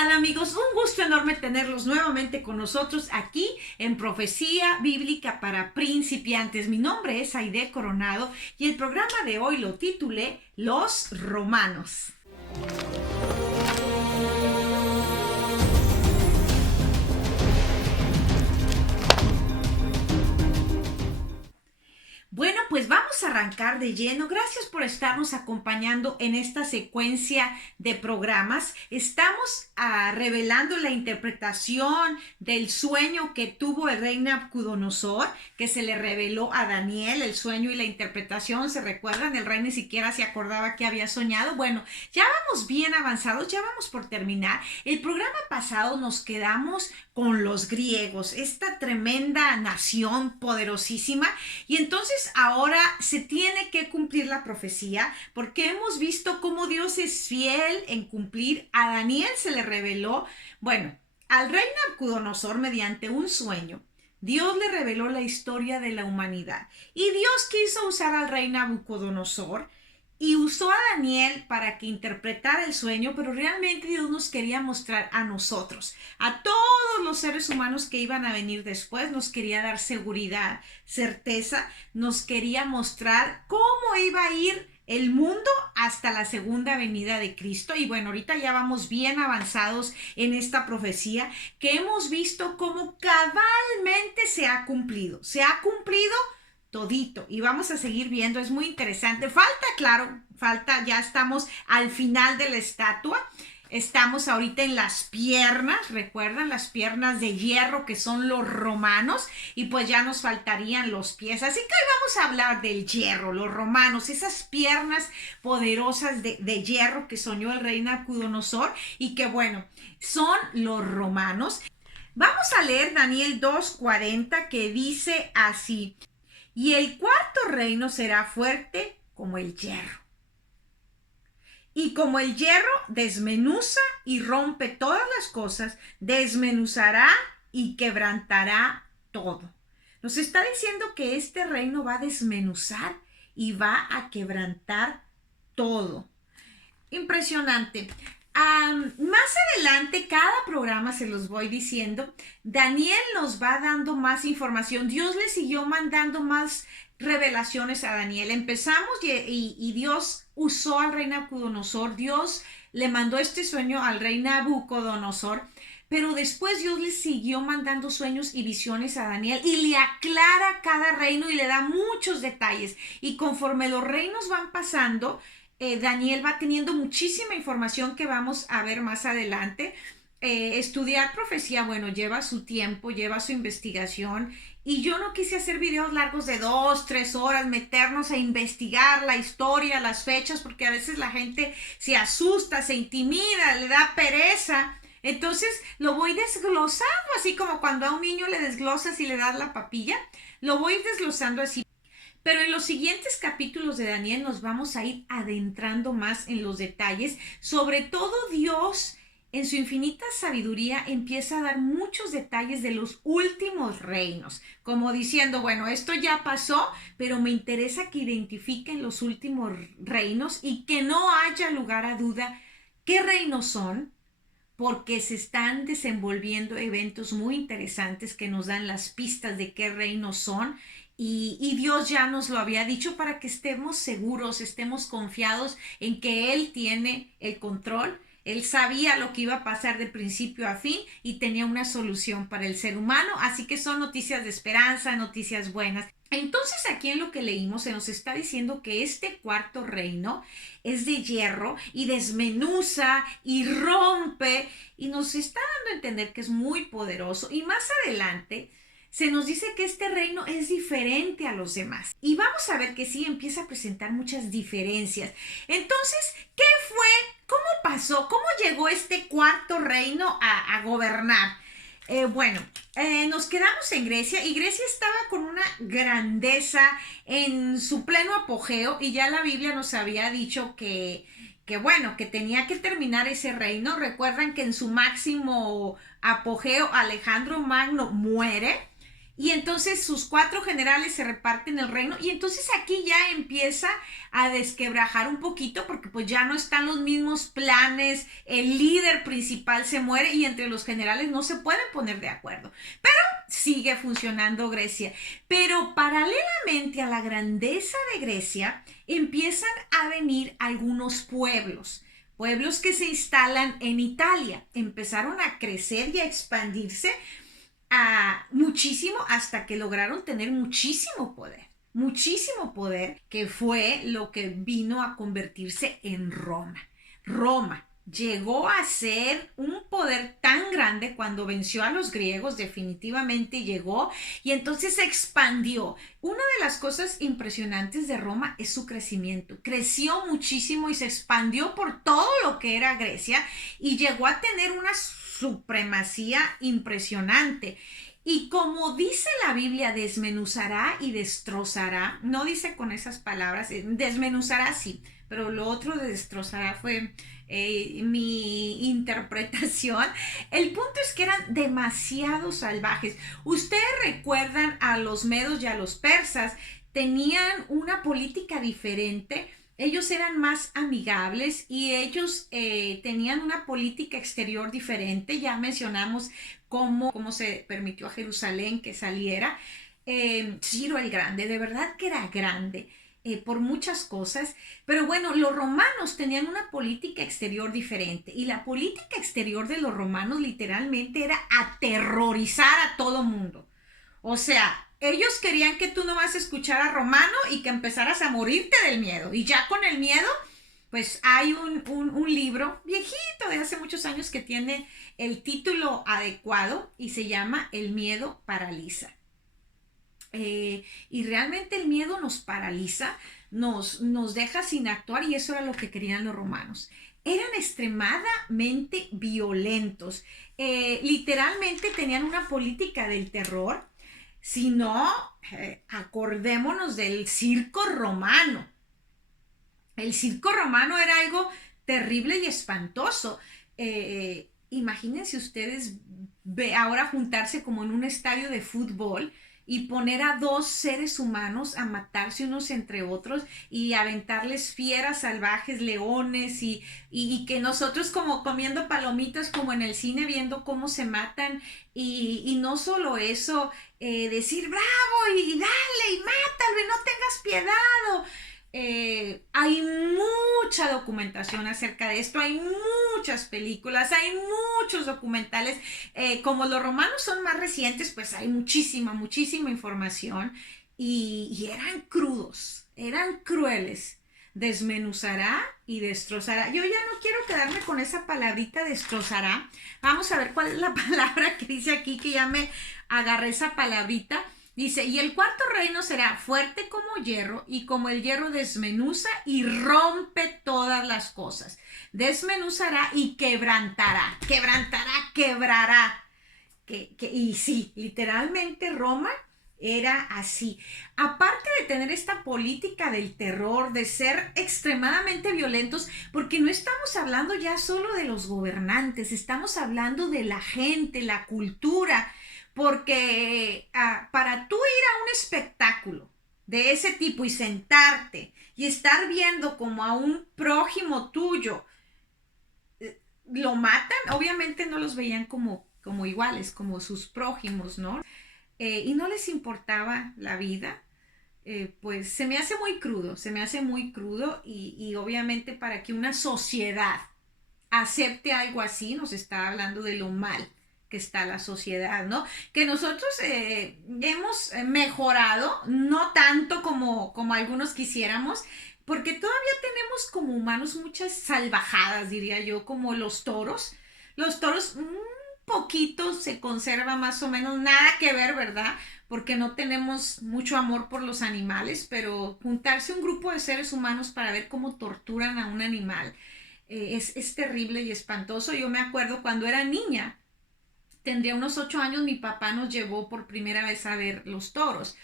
tal, amigos? Un gusto enorme tenerlos nuevamente con nosotros aquí en Profecía Bíblica para Principiantes. Mi nombre es Aide Coronado y el programa de hoy lo titulé Los Romanos. Bueno, pues vamos a arrancar de lleno. Gracias por estarnos acompañando en esta secuencia de programas. Estamos revelando la interpretación del sueño que tuvo el rey Nabucodonosor, que se le reveló a Daniel, el sueño y la interpretación. ¿Se recuerdan? El rey ni siquiera se acordaba que había soñado. Bueno, ya vamos bien avanzados, ya vamos por terminar. El programa pasado nos quedamos con los griegos, esta tremenda nación poderosísima, y entonces ahora se tiene que cumplir la profecía, porque hemos visto cómo Dios es fiel en cumplir. A Daniel se le reveló, bueno, al rey Nabucodonosor mediante un sueño. Dios le reveló la historia de la humanidad, y Dios quiso usar al rey Nabucodonosor y usó a Daniel para que interpretara el sueño, pero realmente Dios nos quería mostrar a nosotros, a todos los seres humanos que iban a venir después. Nos quería dar seguridad, certeza, nos quería mostrar cómo iba a ir el mundo hasta la segunda venida de Cristo. Y bueno, ahorita ya vamos bien avanzados en esta profecía, que hemos visto cómo cabalmente se ha cumplido todito, y vamos a seguir viendo. Es muy interesante. Falta, ya estamos al final de la estatua. Estamos ahorita en las piernas, recuerdan, las piernas de hierro que son los romanos, y pues ya nos faltarían los pies. Así que hoy vamos a hablar del hierro, los romanos, esas piernas poderosas de hierro que soñó el rey Nabucodonosor, y que bueno, son los romanos. Vamos a leer Daniel 2:40, que dice así: y el cuarto reino será fuerte como el hierro. Y como el hierro desmenuza y rompe todas las cosas, desmenuzará y quebrantará todo. Nos está diciendo que este reino va a desmenuzar y va a quebrantar todo. Impresionante. Más adelante, cada programa se los voy diciendo, Daniel nos va dando más información. Dios le siguió mandando más revelaciones a Daniel. Empezamos y Dios usó al rey Nabucodonosor. Dios le mandó este sueño al rey Nabucodonosor, pero después Dios le siguió mandando sueños y visiones a Daniel, y le aclara cada reino y le da muchos detalles. Y conforme los reinos van pasando, Daniel va teniendo muchísima información que vamos a ver más adelante. Estudiar profecía, bueno, lleva su tiempo, lleva su investigación, y yo no quise hacer videos largos de 2-3 horas, meternos a investigar la historia, las fechas, porque a veces la gente se asusta, se intimida, le da pereza. Entonces lo voy desglosando, así como cuando a un niño le desglosas y le das la papilla, lo voy desglosando así. Pero en los siguientes capítulos de Daniel nos vamos a ir adentrando más en los detalles. Sobre todo, Dios, en su infinita sabiduría, empieza a dar muchos detalles de los últimos reinos, como diciendo, bueno, esto ya pasó, pero me interesa que identifiquen los últimos reinos y que no haya lugar a duda qué reinos son, porque se están desenvolviendo eventos muy interesantes que nos dan las pistas de qué reinos son. Y Dios ya nos lo había dicho para que estemos seguros, estemos confiados en que Él tiene el control. Él sabía lo que iba a pasar de principio a fin y tenía una solución para el ser humano. Así que son noticias de esperanza, noticias buenas. Entonces, aquí en lo que leímos se nos está diciendo que este cuarto reino es de hierro y desmenuza y rompe, y nos está dando a entender que es muy poderoso. Y más adelante se nos dice que este reino es diferente a los demás. Y vamos a ver que sí empieza a presentar muchas diferencias. Entonces, ¿qué fue? ¿Cómo pasó? ¿Cómo llegó este cuarto reino a gobernar? Nos quedamos en Grecia, y Grecia estaba con una grandeza en su pleno apogeo, y ya la Biblia nos había dicho que tenía que terminar ese reino. Recuerdan que en su máximo apogeo Alejandro Magno muere, Y entonces sus 4 generales se reparten el reino y entonces aquí ya empieza a desquebrajar un poquito porque pues ya no están los mismos planes, el líder principal se muere y entre los generales no se pueden poner de acuerdo. Pero sigue funcionando Grecia. Pero paralelamente a la grandeza de Grecia empiezan a venir algunos pueblos que se instalan en Italia, empezaron a crecer y a expandirse a muchísimo hasta que lograron tener muchísimo poder, que fue lo que vino a convertirse en Roma. Roma llegó a ser un poder tan grande cuando venció a los griegos, definitivamente llegó, y entonces se expandió. Una de las cosas impresionantes de Roma es su crecimiento. Creció muchísimo y se expandió por todo lo que era Grecia y llegó a tener una supremacía impresionante. Y como dice la Biblia, desmenuzará y destrozará, no dice con esas palabras, desmenuzará sí, pero lo otro de destrozará fue mi interpretación. El punto es que eran demasiado salvajes. Ustedes recuerdan a los medos y a los persas, tenían una política diferente. Ellos eran más amigables y ellos tenían una política exterior diferente. Ya mencionamos cómo se permitió a Jerusalén que saliera. Ciro el Grande, de verdad que era grande. Por muchas cosas, pero bueno, los romanos tenían una política exterior diferente y la política exterior de los romanos literalmente era aterrorizar a todo mundo. O sea, ellos querían que tú no vas a escuchar a Romano y que empezaras a morirte del miedo. Y ya con el miedo, pues hay un libro viejito de hace muchos años que tiene el título adecuado y se llama El miedo paraliza. Y realmente el miedo nos paraliza, nos deja sin actuar y eso era lo que querían los romanos. Eran extremadamente violentos, literalmente tenían una política del terror. Si no, acordémonos del circo romano. El circo romano era algo terrible y espantoso. Imagínense ustedes ahora juntarse como en un estadio de fútbol y poner a 2 seres humanos a matarse unos entre otros y aventarles fieras salvajes, leones y que nosotros como comiendo palomitas como en el cine viendo cómo se matan y no solo eso, decir bravo y dale y mátalo y no tengas piedad. Hay mucha documentación acerca de esto, hay muchas películas, hay muchos documentales. Como los romanos son más recientes, pues hay muchísima información y eran crudos, eran crueles. Desmenuzará y destrozará. Yo ya no quiero quedarme con esa palabrita destrozará. Vamos a ver cuál es la palabra que dice aquí, que ya me agarré esa palabrita. Dice, y el cuarto reino será fuerte como hierro, y como el hierro desmenuza y rompe todas las cosas. Desmenuzará y quebrantará. Quebrará. Y sí, literalmente Roma era así. Aparte de tener esta política del terror, de ser extremadamente violentos, porque no estamos hablando ya solo de los gobernantes, estamos hablando de la gente, la cultura, porque para tú ir a un espectáculo de ese tipo y sentarte y estar viendo como a un prójimo tuyo lo matan, obviamente no los veían como iguales, como sus prójimos, ¿no? Y no les importaba la vida. Pues se me hace muy crudo y obviamente para que una sociedad acepte algo así, nos está hablando de lo mal que está la sociedad, ¿no? Que nosotros hemos mejorado, no tanto como algunos quisiéramos, porque todavía tenemos como humanos muchas salvajadas, diría yo, como los toros. Los toros un poquito se conserva más o menos, nada que ver, ¿verdad? Porque no tenemos mucho amor por los animales, pero juntarse un grupo de seres humanos para ver cómo torturan a un animal es terrible y espantoso. Yo me acuerdo cuando era niña, tendría unos 8 años, mi papá nos llevó por primera vez a ver los toros.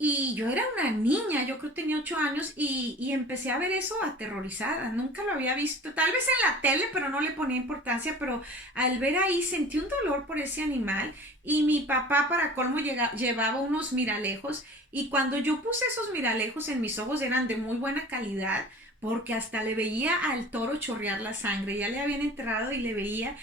Y yo era una niña, yo creo que tenía 8 años y empecé a ver eso aterrorizada. Nunca lo había visto, tal vez en la tele, pero no le ponía importancia. Pero al ver ahí sentí un dolor por ese animal y mi papá para colmo llevaba unos miralejos y cuando yo puse esos miralejos en mis ojos eran de muy buena calidad porque hasta le veía al toro chorrear la sangre, ya le habían enterrado y le veía.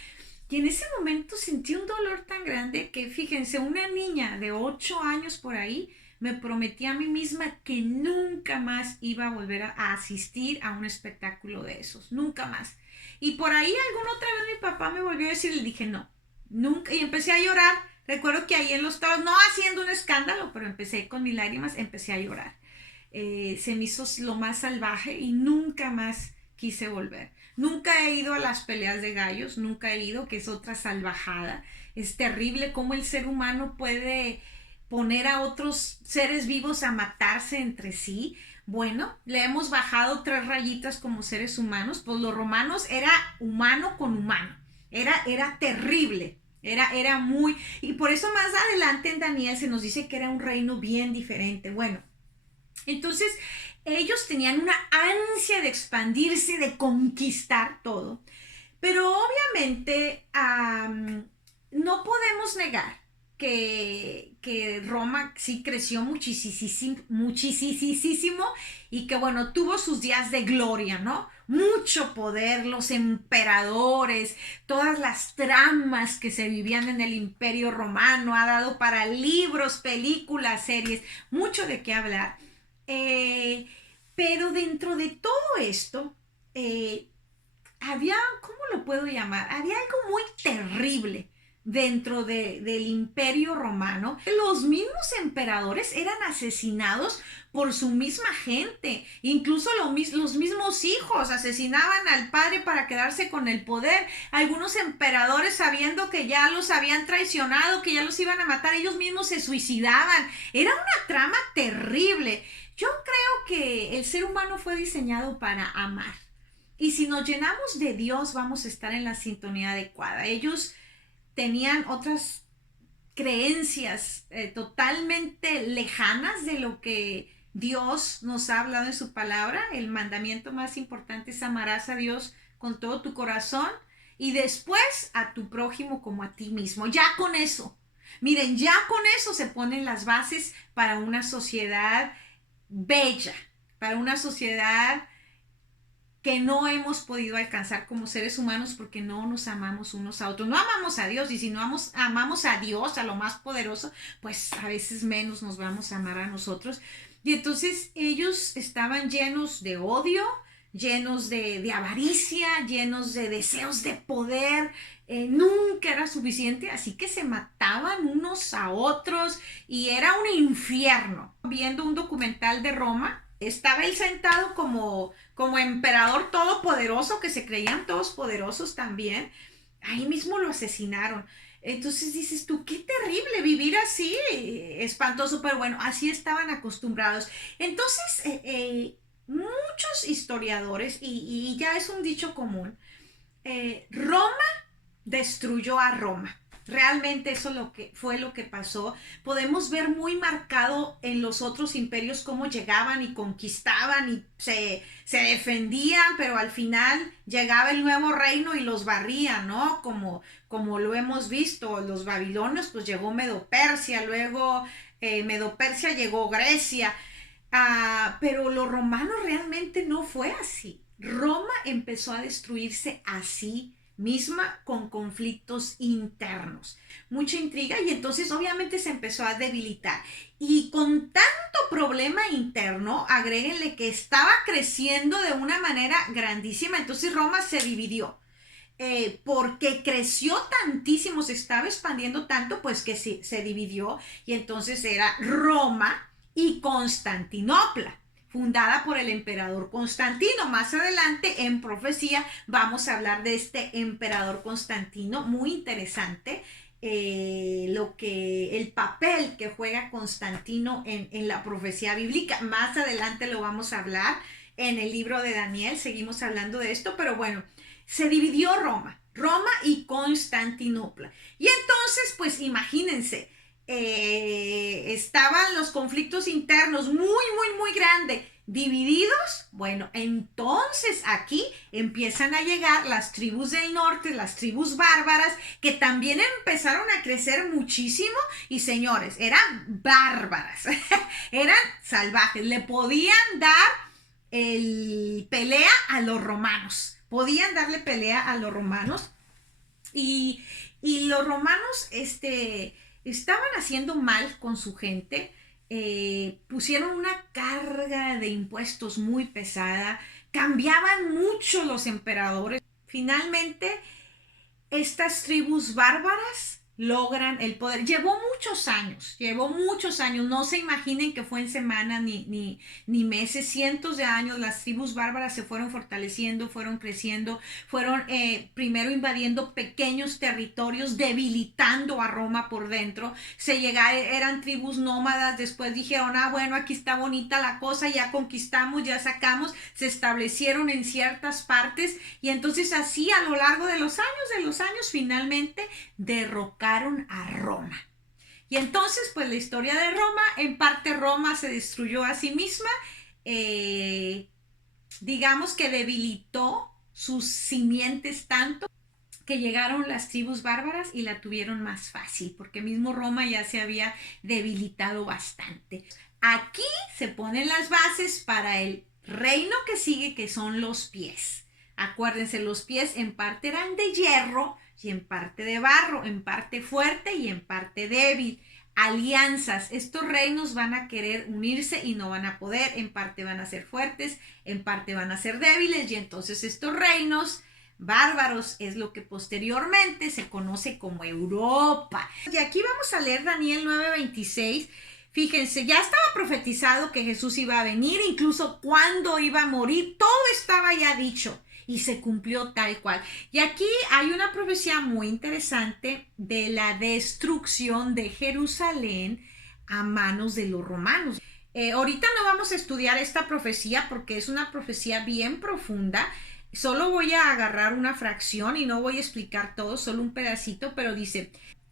Y en ese momento sentí un dolor tan grande que, fíjense, una niña de 8 años por ahí me prometí a mí misma que nunca más iba a volver a asistir a un espectáculo de esos, nunca más. Y por ahí alguna otra vez mi papá me volvió a decir, le dije no, nunca, y empecé a llorar. Recuerdo que ahí en los toros, no haciendo un escándalo, pero empecé con mis lágrimas, empecé a llorar. Se me hizo lo más salvaje y nunca más quise volver. Nunca he ido a las peleas de gallos, nunca he ido, que es otra salvajada. Es terrible cómo el ser humano puede poner a otros seres vivos a matarse entre sí. Bueno, le hemos bajado 3 rayitas como seres humanos, pues los romanos era humano con humano, era terrible. Era muy, y por eso más adelante en Daniel se nos dice que era un reino bien diferente. Bueno, entonces ellos tenían una ansia de expandirse, de conquistar todo, pero obviamente no podemos negar que Roma sí creció muchísimo y que bueno, tuvo sus días de gloria, ¿no? Mucho poder, los emperadores, todas las tramas que se vivían en el imperio romano, ha dado para libros, películas, series, mucho de qué hablar. Eh, pero dentro de todo esto, eh, había, ¿cómo lo puedo llamar? Había algo muy terrible dentro del imperio romano. Los mismos emperadores eran asesinados por su misma gente. Incluso los mismos hijos asesinaban al padre para quedarse con el poder. Algunos emperadores, sabiendo que ya los habían traicionado, que ya los iban a matar, ellos mismos se suicidaban. Era una trama terrible. Yo creo que el ser humano fue diseñado para amar. Y si nos llenamos de Dios, vamos a estar en la sintonía adecuada. Ellos tenían otras creencias totalmente lejanas de lo que Dios nos ha hablado en su palabra. El mandamiento más importante es amarás a Dios con todo tu corazón y después a tu prójimo como a ti mismo. Ya con eso, miren, ya con eso se ponen las bases para una sociedad bella, para una sociedad que no hemos podido alcanzar como seres humanos porque no nos amamos unos a otros. No amamos a Dios y si no amamos a Dios, a lo más poderoso, pues a veces menos nos vamos a amar a nosotros. Y entonces ellos estaban llenos de odio, llenos de avaricia, llenos de deseos de poder. Nunca era suficiente, así que se mataban unos a otros y era un infierno. Viendo un documental de Roma, estaba él sentado como emperador todopoderoso, que se creían todos poderosos también. Ahí mismo lo asesinaron. Entonces dices tú, qué terrible vivir así, espantoso, pero bueno, así estaban acostumbrados. Entonces, muchos historiadores, y ya es un dicho común, Roma destruyó a Roma. Realmente eso fue lo que pasó. Podemos ver muy marcado en los otros imperios cómo llegaban y conquistaban y se defendían, pero al final llegaba el nuevo reino y los barría, ¿no? Como lo hemos visto, los babilonios, pues llegó Medo-Persia, luego Medo-Persia llegó Grecia, pero los romanos realmente no fue así. Roma empezó a destruirse así misma con conflictos internos, mucha intriga y entonces obviamente se empezó a debilitar y con tanto problema interno, agréguenle que estaba creciendo de una manera grandísima, entonces Roma se dividió. Porque creció tantísimo, se estaba expandiendo tanto, pues que se dividió y entonces era Roma y Constantinopla, fundada por el emperador Constantino. Más adelante en profecía vamos a hablar de este emperador Constantino, muy interesante. El papel que juega Constantino en la profecía bíblica. Más adelante lo vamos a hablar en el libro de Daniel, seguimos hablando de esto, pero bueno, se dividió Roma y Constantinopla. Y entonces, pues imagínense, estaban los conflictos internos muy grandes, divididos. Bueno, entonces aquí empiezan a llegar las tribus del norte, las tribus bárbaras, que también empezaron a crecer muchísimo. Y señores, eran bárbaras, eran salvajes, le podían dar pelea a los romanos, podían darle pelea a los romanos. Y los romanos estaban haciendo mal con su gente. Pusieron una carga de impuestos muy pesada, cambiaban mucho los emperadores. Finalmente, estas tribus bárbaras logran el poder. Llevó muchos años, no se imaginen que fue en semanas ni meses, cientos de años. Las tribus bárbaras se fueron fortaleciendo, fueron creciendo, fueron primero invadiendo pequeños territorios, debilitando a Roma por dentro. Eran tribus nómadas, después dijeron, bueno, aquí está bonita la cosa, ya conquistamos, ya sacamos, se establecieron en ciertas partes, y entonces así a lo largo de los años finalmente derrocaron a Roma. Y entonces, pues la historia de Roma, en parte Roma se destruyó a sí misma, digamos que debilitó sus simientes tanto que llegaron las tribus bárbaras y la tuvieron más fácil, porque mismo Roma ya se había debilitado bastante. Aquí se ponen las bases para el reino que sigue, que son los pies. Acuérdense, los pies en parte eran de hierro y en parte de barro, en parte fuerte y en parte débil. Alianzas, estos reinos van a querer unirse y no van a poder, en parte van a ser fuertes, en parte van a ser débiles, y entonces estos reinos bárbaros es lo que posteriormente se conoce como Europa. Y aquí vamos a leer Daniel 9:26. Fíjense, ya estaba profetizado que Jesús iba a venir, incluso cuándo iba a morir, todo estaba ya dicho. Y se cumplió tal cual. Y aquí hay una profecía muy interesante de la destrucción de Jerusalén a manos de los romanos. Ahorita no vamos a estudiar esta profecía porque es una profecía bien profunda. Solo voy a agarrar una fracción y no voy a explicar todo, solo un pedacito, pero dice: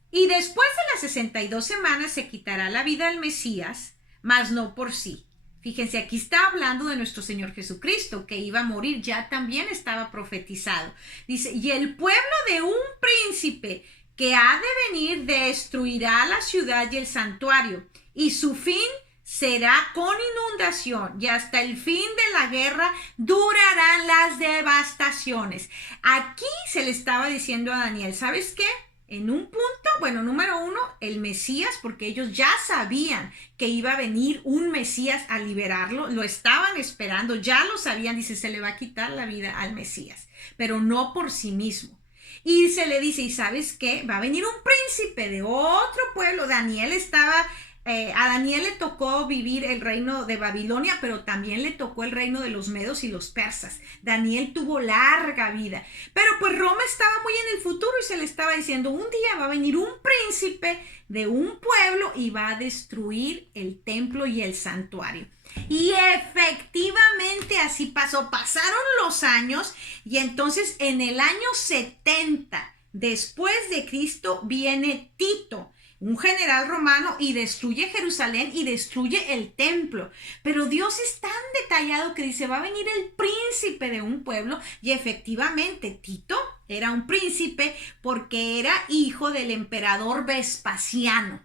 y después de las 62 semanas se quitará la vida al Mesías, mas no por sí. Fíjense, aquí está hablando de nuestro Señor Jesucristo, que iba a morir, ya también estaba profetizado. Dice, y el pueblo de un príncipe que ha de venir destruirá la ciudad y el santuario, y su fin será con inundación, y hasta el fin de la guerra durarán las devastaciones. Aquí se le estaba diciendo a Daniel, ¿sabes qué? En un punto, bueno, número uno, el Mesías, porque ellos ya sabían que iba a venir un Mesías a liberarlo, lo estaban esperando, ya lo sabían, dice, se le va a quitar la vida al Mesías, pero no por sí mismo. Y se le dice, ¿y sabes qué? Va a venir un príncipe de otro pueblo. A Daniel le tocó vivir el reino de Babilonia, pero también le tocó el reino de los medos y los persas. Daniel tuvo larga vida, pero pues Roma estaba muy en el futuro y se le estaba diciendo, un día va a venir un príncipe de un pueblo y va a destruir el templo y el santuario. Y efectivamente así pasó. Pasaron los años y entonces en el año 70 después de Cristo viene Tito, un general romano, y destruye Jerusalén y destruye el templo. Pero Dios es tan detallado que dice, va a venir el príncipe de un pueblo, y efectivamente Tito era un príncipe porque era hijo del emperador Vespasiano.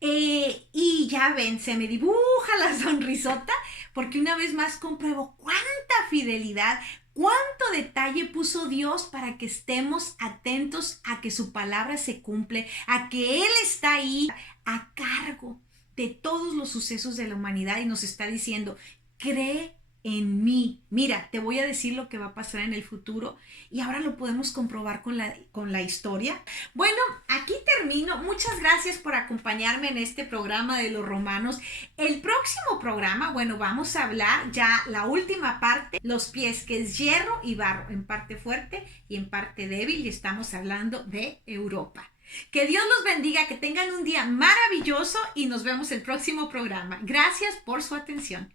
Y ya ven, se me dibuja la sonrisota porque una vez más compruebo cuánta fidelidad, cuánto detalle puso Dios para que estemos atentos a que su palabra se cumple, a que Él está ahí a cargo de todos los sucesos de la humanidad y nos está diciendo, cree en mí. Mira, te voy a decir lo que va a pasar en el futuro, y ahora lo podemos comprobar con la historia. Bueno, aquí termino. Muchas gracias por acompañarme en este programa de los romanos. El próximo programa, bueno, vamos a hablar ya la última parte, los pies, que es hierro y barro, en parte fuerte y en parte débil, y estamos hablando de Europa. Que Dios los bendiga, que tengan un día maravilloso y nos vemos el próximo programa. Gracias por su atención.